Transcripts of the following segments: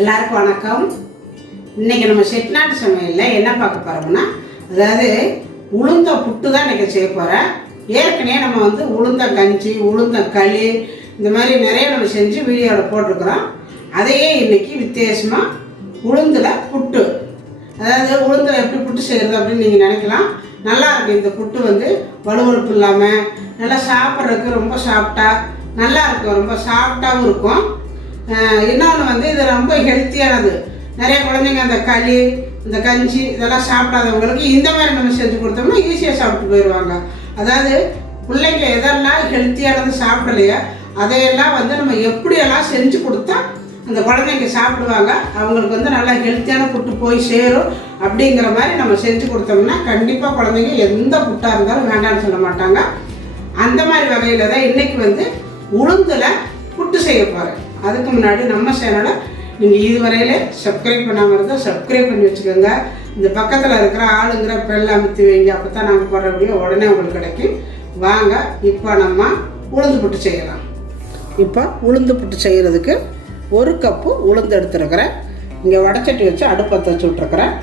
எல்லாருக்கும் வணக்கம். இன்றைக்கி நம்ம செட்டிநாட்டு சமையலில் என்ன பார்க்க போகிறோம்னா, அதாவது உளுந்த புட்டு தான் இன்றைக்கி செய்ய போகிறேன். ஏற்கனவே நம்ம உளுந்த கஞ்சி, உளுந்த களி இந்த மாதிரி நிறைய நம்ம செஞ்சு வீடியோவில் போட்டிருக்கிறோம். அதையே இன்றைக்கி வித்தியாசமாக உளுந்தில் புட்டு, அதாவது உளுந்தில் எப்படி புட்டு செய்கிறது அப்படின்னு நீங்கள் நினைக்கலாம். நல்லாயிருக்கும். இந்த புட்டு வலுவழுப்பு இல்லாமல் நல்லா சாப்பிட்றதுக்கு ரொம்ப சாஃப்டாக நல்லாயிருக்கும், ரொம்ப சாஃப்டாகவும் இருக்கும். இன்னொன்று இது ரொம்ப ஹெல்த்தியானது. நிறைய குழந்தைங்க அந்த களி, இந்த கஞ்சி இதெல்லாம் சாப்பிடாதவங்களுக்கு இந்த மாதிரி நம்ம செஞ்சு கொடுத்தோம்னா ஈஸியாக சாப்பிட்டு போயிடுவாங்க. அதாவது பிள்ளைங்க எதெல்லாம் ஹெல்த்தியானது சாப்பிடலையோ அதையெல்லாம் நம்ம எப்படியெல்லாம் செஞ்சு கொடுத்தா அந்த குழந்தைங்க சாப்பிடுவாங்க, அவங்களுக்கு நல்லா ஹெல்த்தியான புட்டு போய் சேரும் அப்படிங்கிற மாதிரி நம்ம செஞ்சு கொடுத்தோம்னா கண்டிப்பாக குழந்தைங்க எந்த புட்டாக இருந்தாலும் வேண்டாம்னு சொல்ல மாட்டாங்க. அந்த மாதிரி வகையில் தான் இன்றைக்கி உளுந்தில் புட்டு செய்ய போகிறேன். அதுக்கு முன்னாடி நம்ம சேனலை நீங்கள் இதுவரையிலே சப்ஸ்கிரைப் பண்ணாமல் இருந்தால் சப்ஸ்கிரைப் பண்ணி வச்சுக்கோங்க. இந்த பக்கத்தில் இருக்கிற ஆளுங்கிற பெல் அமைத்து வைங்க, அப்போ தான் நாங்கள் போடுற வீடியோ உடனே உங்களுக்கு கிடைக்கும். வாங்க இப்போ நம்ம உளுந்து புட்டு செய்யலாம். இப்போ உளுந்து புட்டு செய்கிறதுக்கு 1 கப்பு உளுந்து எடுத்துருக்கிறேன். இங்கே வடைச்சட்டி வச்சு அடுப்பத்தை வச்சு விட்ருக்கிறேன்.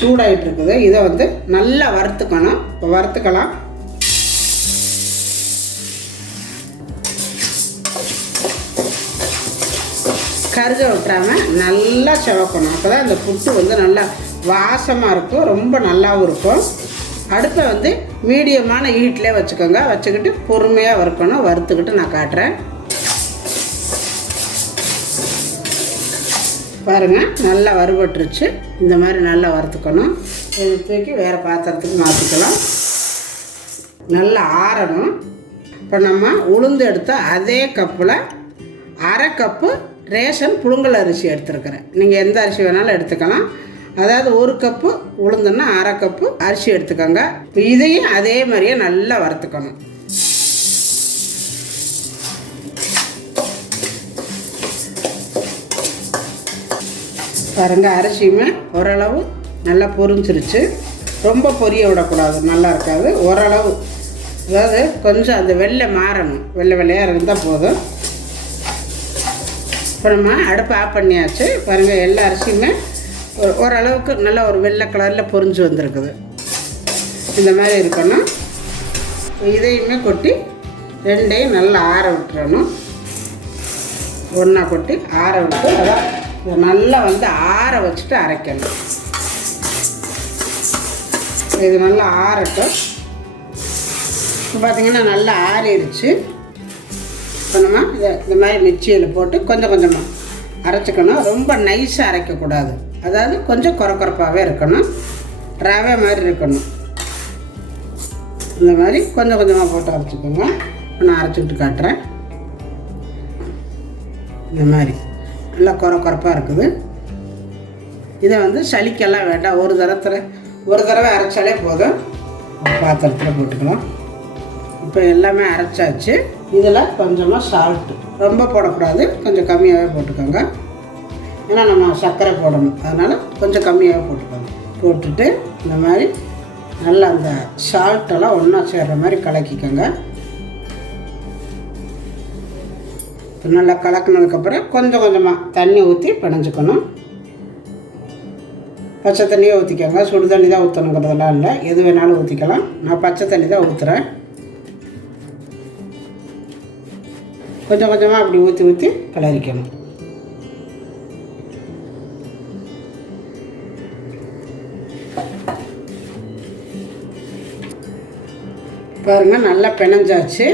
சூடாகிட்டு இருக்குது. இதை நல்லா வறுத்துக்கணும். இப்போ வறுத்துக்கலாம். கருக விட்டுறாமல் நல்லா செவக்கணும். அப்போ தான் இந்த புட்டு நல்லா வாசமாக இருக்கும், ரொம்ப நல்லாவும் இருக்கும். அடுப்பை மீடியமான ஹீட்லேயே வச்சுக்கோங்க. வச்சுக்கிட்டு பொறுமையாக வறுக்கணும். வறுத்துக்கிட்டு நான் காட்டுறேன் பாருங்கள். நல்லா வறுபட்டுருச்சு. இந்த மாதிரி நல்லா வறுத்துக்கணும். இதை தூக்கி வேறு பாத்திரத்துக்கு மாற்றிக்கலாம். நல்லா ஆறணும். இப்போ நம்ம உளுந்து எடுத்த அதே கப்பில் 1/2 கப்பு ரேஷன் புழுங்கல் அரிசி எடுத்துருக்கிறேன். நீங்கள் எந்த அரிசி வேணாலும் எடுத்துக்கலாம். அதாவது 1 கப்பு உளுந்துன்னா 1/2 கப்பு அரிசி எடுத்துக்கோங்க. இப்போ இதையும் அதே மாதிரியே நல்லா வறுத்துக்கணும். பாருங்கள், அரிசியுமே ஓரளவு நல்லா பொரிஞ்சிருச்சு. ரொம்ப பொரிய விடக்கூடாது, நல்லா இருக்காது. ஓரளவு, அதாவது கொஞ்சம் அந்த வெள்ளை மாறணும், வெள்ளையாக இருந்தால் போதும். இப்போ நம்ம அடுப்பை ஆஃப் பண்ணியாச்சு. பாருங்கள், எல்லா அரிசியுமே ஓரளவுக்கு நல்லா ஒரு வெள்ளை கலரில் பொரிஞ்சு வந்திருக்குது. இந்த மாதிரி இருக்கணும். இதையுமே கொட்டி ரெண்டையும் நல்லா ஆற விட்டுறணும். ஒன்றா கொட்டி ஆற விட்டு அதான் இதை நல்லா ஆற வச்சுட்டு அரைக்கணும். இது நல்லா ஆறட்டும். இப்போ பார்த்திங்கன்னா நல்லா ஆறிடுச்சு. இப்போ நம்ம இந்த மாதிரி மிக்சியில் போட்டு கொஞ்சம் கொஞ்சமாக அரைச்சிக்கணும். ரொம்ப நைஸாக அரைக்கக்கூடாது. அதாவது கொஞ்சம் குறக்குறப்பாகவே இருக்கணும். ரவை மாதிரி இருக்கணும். இந்த மாதிரி கொஞ்சம் கொஞ்சமாக போட்டு அரைச்சிக்கோங்க. இப்போ நான் அரைச்சிக்கிட்டு காட்டுறேன். இந்த மாதிரி நல்லா குறப்பாக இருக்குது. இதை சளிக்கெல்லாம் வேண்டாம். ஒரு தடவை அரைச்சாலே போதும். பாத்திரத்தில் போட்டுக்கலாம். இப்போ எல்லாமே அரைச்சாச்சு. இதில் கொஞ்சமாக சால்ட்டு, ரொம்ப போடக்கூடாது, கொஞ்சம் கம்மியாகவே போட்டுக்கோங்க. ஏன்னா நம்ம சர்க்கரை போடணும், அதனால் கொஞ்சம் கம்மியாகவே போட்டுக்கோங்க. போட்டுட்டு இந்த மாதிரி நல்லா அந்த சால்ட்டெல்லாம் ஒன்றா சேர்கிற மாதிரி கலக்கிக்கோங்க. இப்போ நல்லா கலக்கினதுக்கப்புறம் கொஞ்சம் கொஞ்சமாக தண்ணி ஊற்றி பிணைஞ்சிக்கணும். பச்சை தண்ணியே ஊற்றிக்கோங்க. சுடு தண்ணி தான் ஊற்றணுங்கிறதெல்லாம் இல்லை, எது வேணாலும் ஊற்றிக்கலாம். நான் பச்சை தண்ணி தான் ஊற்றுறேன். கொஞ்சம் கொஞ்சமாக அப்படி ஊற்றி கிளறிக்கணும். பாருங்கள், நல்லா பிணைஞ்சாச்சு.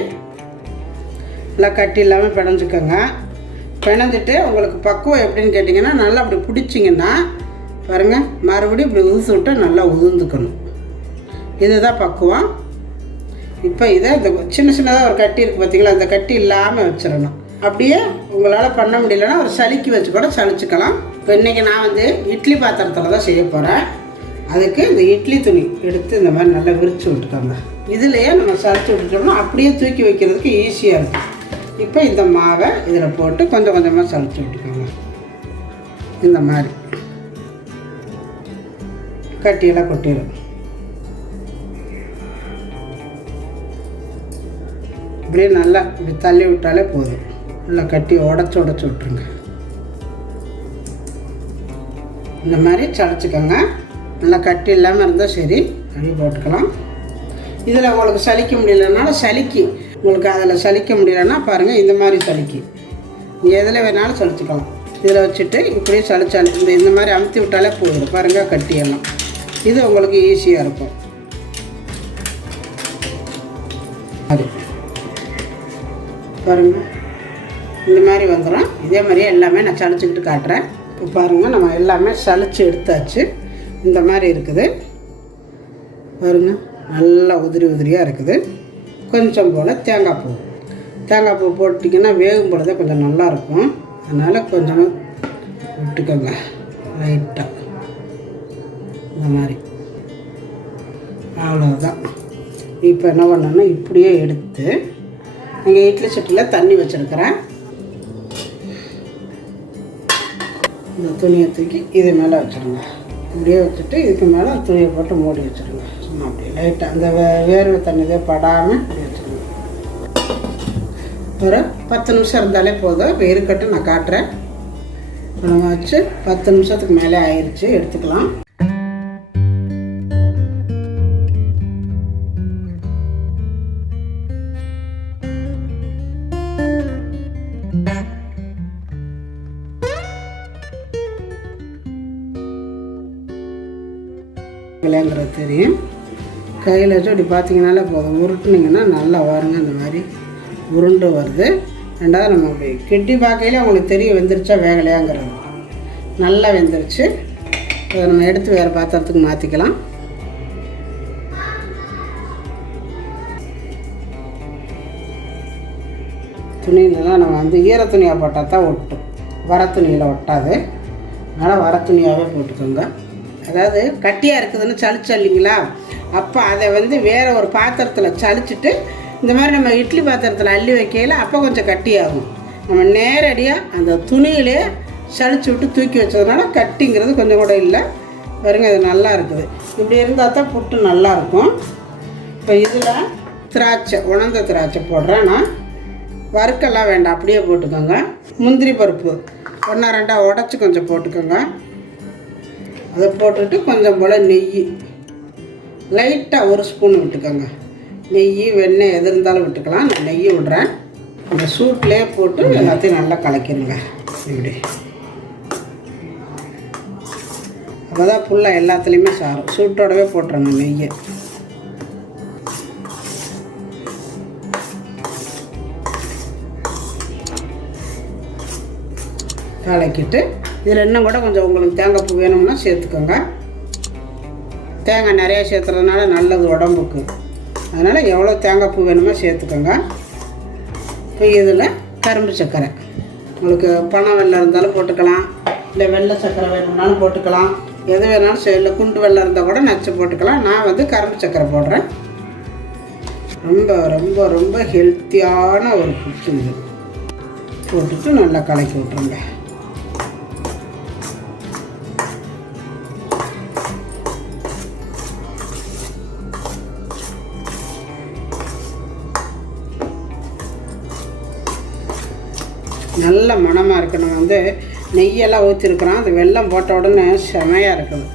நல்லா கட்டி இல்லாமல் பிணைஞ்சிக்கோங்க. பிணைஞ்சிட்டு உங்களுக்கு பக்குவம் எப்படின்னு கேட்டிங்கன்னா, நல்லா அப்படி பிடிச்சிங்கன்னா பாருங்கள், மறுபடியும் இப்படி உதுத்து விட்டு நல்லா உதுந்துக்கணும். இதுதான் பக்குவம். இப்போ இதை இந்த சின்ன சின்னதாக ஒரு கட்டி இருக்குது பார்த்திங்களா, அந்த கட்டி இல்லாமல் வச்சிடணும். அப்படியே உங்களால் பண்ண முடியலன்னா ஒரு சளிக்கு வச்சு கூட சளிச்சிக்கலாம். இப்போ இன்றைக்கி நான் இட்லி பாத்திரத்தில் தான் செய்ய போகிறேன். அதுக்கு இந்த இட்லி துணி எடுத்து இந்த மாதிரி நல்லா விரித்து விட்டுக்கோங்க. இதுலேயே நம்ம சளிச்சு விட்டுட்டோம்னா அப்படியே தூக்கி வைக்கிறதுக்கு ஈஸியாக இருக்கும். இப்போ இந்த மாவை இதில் போட்டு கொஞ்சம் கொஞ்சமாக சளிச்சு விட்டுக்கோங்க. இந்த மாதிரி கட்டியெல்லாம் கொட்டிடும். இப்படியே நல்லா இப்படி தள்ளி விட்டாலே போதும். நல்லா கட்டி உடச்சி விட்டுருங்க. இந்த மாதிரி சளிச்சுக்கோங்க. நல்லா கட்டி இல்லாமல் இருந்தால் சரி, அப்படி போட்டுக்கலாம். இதில் உங்களுக்கு சலிக்க முடியலனாலும் சலிக்கு, உங்களுக்கு அதில் சலிக்க முடியலன்னா பாருங்கள், இந்த மாதிரி சலிக்கு நீங்கள் எதில் வேணாலும் சலிச்சுக்கலாம். இதில் வச்சுட்டு இப்படியே சளிச்சாலும் இந்த மாதிரி அமுத்தி விட்டாலே போயிடும். பாருங்கள் கட்டியெல்லாம். இது உங்களுக்கு ஈஸியாக இருக்கும். அது பாருங்கள் இந்த மாதிரி வந்துடும். இதே மாதிரியே எல்லாமே நான் சளிச்சுக்கிட்டு காட்டுறேன். இப்போ பாருங்கள் நம்ம எல்லாமே சளிச்சு எடுத்தாச்சு. இந்த மாதிரி இருக்குது பாருங்கள், நல்லா உதிரி உதிரியாக இருக்குது. கொஞ்சம் போல் தேங்காய் பூ போட்டிங்கன்னா வேகும் பொழுதே கொஞ்சம் நல்லாயிருக்கும். அதனால் கொஞ்சமாக விட்டுக்கோங்க லைட்டாக இந்த மாதிரி. அவ்வளோதான். இப்போ என்ன பண்ணணும்னா இப்படியே எடுத்து நீங்கள் இட்லி சட்டியில் தண்ணி வச்சுருக்கிறேன். இந்த துணியை தூக்கி இது மேலே வச்சுருங்க. இப்படியே வச்சுட்டு இதுக்கு மேலே துணியை போட்டு மூடி வச்சுருங்க. சும்மா அப்படியே லைட்டாக அந்த வேர்வை தண்ணியே படாமல் இப்படி வச்சுருங்க. ஒரு 10 நிமிஷம் இருந்தாலே போதும். இப்போ இருக்கட்டும், நான் காட்டுறேன். நம்ம வச்சு 10 நிமிஷத்துக்கு மேலே ஆயிடுச்சு, எடுத்துக்கலாம். விளையாங்கிறது தெரியும். கையில் வச்சு அப்படி பார்த்தீங்கன்னாலே போதும். உருட்டுனீங்கன்னா நல்லா வருங்க. இந்த மாதிரி உருண்டு வருது. ரெண்டாவது நம்ம அப்படி கெட்டி பார்க்கையில அவங்களுக்கு தெரிய வெந்துருச்சா வேகலையாங்கிறது. நல்லா வெந்துருச்சு. அதை நம்ம எடுத்து வேறு பாத்திரத்துக்கு மாற்றிக்கலாம். துணியிலலாம் நம்ம வந்து ஈர துணியாக போட்டால் தான் ஒட்டும், வர துணியில் ஒட்டாது. அதனால் வர துணியாகவே போட்டுக்கோங்க. அதாவது கட்டியாக இருக்குதுன்னு சளிச்சல்லிங்களா, அப்போ அதை வந்து வேறு ஒரு பாத்திரத்தில் சளிச்சுட்டு இந்த மாதிரி நம்ம இட்லி பாத்திரத்தில் அள்ளி வைக்கையில் அப்போ கொஞ்சம் கட்டியாகும். நம்ம நேரடியாக அந்த துணியிலே சளிச்சு விட்டு தூக்கி வச்சதுனால கட்டிங்கிறது கொஞ்சம் கூட இல்லை. பாருங்க, இது நல்லா இருக்குது. இப்படி இருந்தால் தான் புட்டு நல்லாயிருக்கும். இப்போ இதில் திராட்சை, உணர்ந்த திராட்சை போடுறேன் நான். வறுக்கெல்லாம் வேண்டாம், அப்படியே போட்டுக்கோங்க. முந்திரி பருப்பு 1-2 உடச்சி கொஞ்சம் போட்டுக்கோங்க. அதை போட்டுட்டு கொஞ்சம் போல் நெய் லைட்டாக 1 ஸ்பூன் விட்டுக்கோங்க. நெய் வெண்ணெய் எது இருந்தாலும் விட்டுக்கலாம். நான் நெய் விடுறேன். அந்த சூட்லேயே போட்டு எல்லாத்தையும் நல்லா கலக்கிடுங்க. இப்படி அப்போ தான் ஃபுல்லாக எல்லாத்துலேயுமே சாரும். சூட்டோடவே போட்டுருங்க நெய்யை. கலக்கிட்டு இதில் இன்னும் கூட கொஞ்சம் உங்களுக்கு தேங்காய் பூ வேணும்னா சேர்த்துக்கோங்க. தேங்காய் நிறையா சேர்த்துறதுனால நல்லது உடம்புக்கு. அதனால் எவ்வளோ தேங்காய் பூ வேணுமோ சேர்த்துக்கோங்க. இப்போ இதில் கரும்பு சர்க்கரை, உங்களுக்கு பனை வெல்லம் இருந்தாலும் போட்டுக்கலாம், இல்லை வெள்ளை சர்க்கரை வேணும்னாலும் போட்டுக்கலாம். எது வேணாலும் இல்லை குண்டு வெல்லம் இருந்தால் கூட நச்சு போட்டுக்கலாம். நான் வந்து கரும்பு சர்க்கரை போடுறேன். ரொம்ப ரொம்ப ரொம்ப ஹெல்த்தியான ஒரு புட்டு இது. போட்டுட்டு நல்லா கலக்கி விட்ருங்க. நல்ல மணமாக இருக்குது. நம்ம வந்து நெய்யெல்லாம் ஊற்றிருக்கிறோம். அது வெல்லம் போட்ட உடனே செமையாக இருக்குது.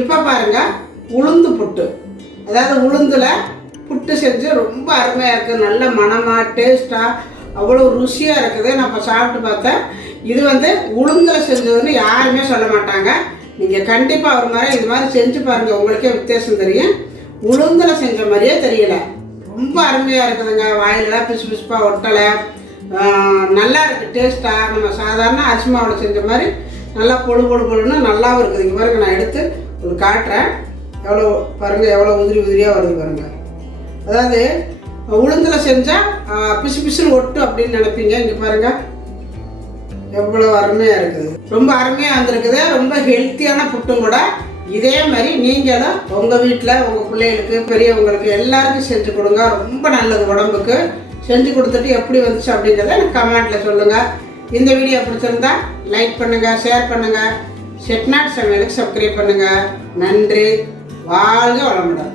இப்போ பாருங்க, உளுந்து புட்டு, அதாவது உளுந்தில் புட்டு செஞ்சு ரொம்ப அருமையாக இருக்குது. நல்ல மணமாக டேஸ்ட்டாக அவ்வளோ ருசியாக இருக்குது. நான் இப்போ சாப்பிட்டு பார்த்தேன். இது வந்து உளுந்தில் செஞ்சதுன்னு யாருமே சொல்ல மாட்டாங்க. நீங்கள் கண்டிப்பாக ஒரு மாதிரி இது மாதிரி செஞ்சு பாருங்கள், உங்களுக்கே வித்தியாசம் தெரியும். உளுந்தில் செஞ்ச மாதிரியே தெரியல, ரொம்ப அருமையாக இருக்குதுங்க. வாயிலெல்லாம் பிசு பிசுப்பாக ஒட்டலை, நல்லா இருக்குது டேஸ்ட்டாக. நம்ம சாதாரண அரிசி மாவில் செஞ்ச மாதிரி நல்லா பொழுன்னு நல்லாவும் இருக்குது. இங்கே பாருங்கள், நான் எடுத்து உங்களுக்கு காட்டுறேன். எவ்வளோ பாருங்கள், எவ்வளோ உதிரி உதிரியாக வருது பாருங்கள். அதாவது உளுந்தில் செஞ்சால் பிசு பிசுன்னு ஒட்டும் அப்படின்னு நினைப்பீங்க. இங்கே பாருங்கள் எவ்வளோ அருமையாக இருக்குது, ரொம்ப அருமையாக வந்திருக்குது. ரொம்ப ஹெல்த்தியான புட்டும் கூட. இதே மாதிரி நீங்களும் உங்கள் வீட்டில் உங்கள் பிள்ளைகளுக்கு பெரியவங்களுக்கு எல்லாருக்கும் செஞ்சு கொடுங்க. ரொம்ப நல்லது உடம்புக்கு. செஞ்சு கொடுத்துட்டு எப்படி வந்துச்சு அப்படிங்கிறத எனக்கு கமெண்ட்டில் சொல்லுங்கள். இந்த வீடியோ பிடிச்சிருந்தா லைக் பண்ணுங்கள், ஷேர் பண்ணுங்கள், செட்டிநாடு சமையலுக்கு சப்ஸ்கிரைப் பண்ணுங்கள். நன்றி. வாழ்க வளமுடன்.